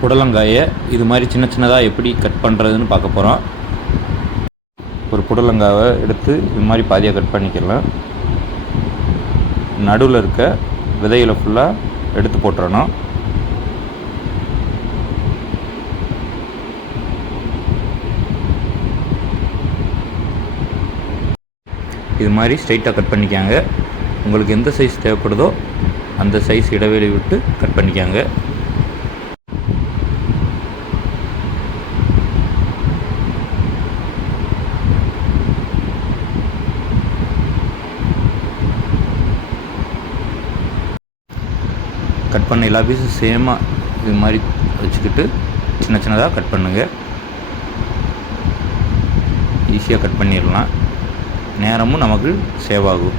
புடலங்காயை இது மாதிரி சின்ன சின்னதாக எப்படி கட் பண்ணுறதுன்னு பார்க்க போகிறோம் ஒரு புடலங்காவை எடுத்து இது மாதிரி பாதியாக கட் பண்ணிக்கலாம். நடுவில் இருக்க விதைகளை ஃபுல்லாக எடுத்து போட்டுறணும். இது மாதிரி ஸ்ட்ரைட்டாக கட் பண்ணிக்காங்க. உங்களுக்கு எந்த சைஸ் தேவைப்படுதோ அந்த சைஸ் இடைவெளி விட்டு கட் பண்ணிக்காங்க. கட் பண்ண எல்லா பீஸும் சேமாக இது மாதிரி வச்சுக்கிட்டு சின்ன சின்னதாக கட் பண்ணுங்கள் ஈஸியாக கட் பண்ணிடலாம். நேரமும் நமக்கு சேவ் ஆகும்.